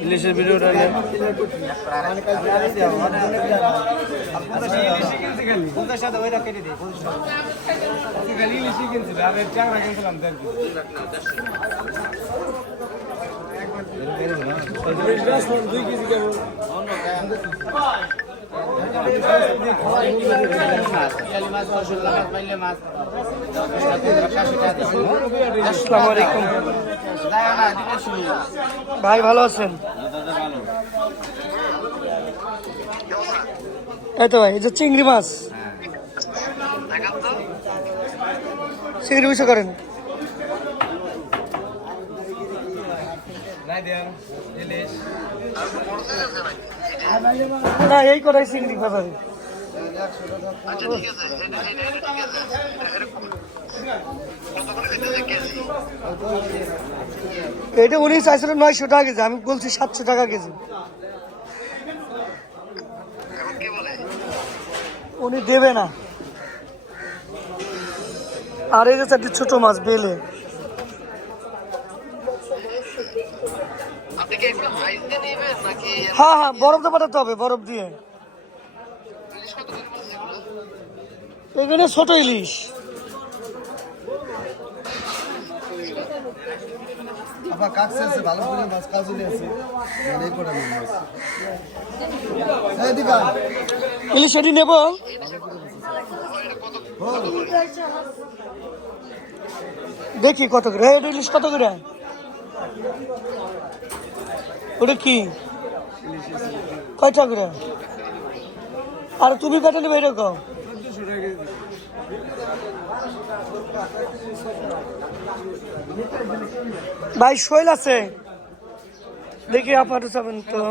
ইলিশের ভিডিওটা নেন দুই কেজি কেমন ভাই ভালো আছেন? এই তো ভাই এই যে চিংড়ি মাছ। চিংড়ি বিষয় করেন? না এই কটাই চিংড়ি বাজারে। এটা উনি চাইছিল নয়শো টাকা কেজি আমি বলছি সাতশো টাকা কেজি। উনি দেবে না। আর এই যে চারটি ছোট মাছ বেলে। হ্যাঁ হ্যাঁ বরফ তো পাঠাতে হবে বরফ দিয়ে। ইলিশ কত করে বলছে এগুলো? এখানে ছোট ইলিশ। আবার কাকসে আছে ভালো করে মাছ কাজুলি আছে মানে এই মাছ। এই দিকা ইলিশ এটি নেব? দেখি কত করে। ইলিশ কত করে? ওটা কি? কয়টা করে আর তুমি কয়টা নেবে এরকম? ভাই শৈল আছে। দেখি আপার যাবেন তো।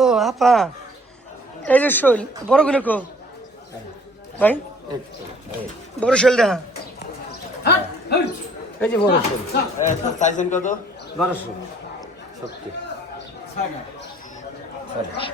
ও আপা। এই যে শৈল বড়গুলো কো? ভাই বড় শৈল দেখা। এই যে বড় শৈল। চাইছেন কত? বারোশো সত্যি। 看看看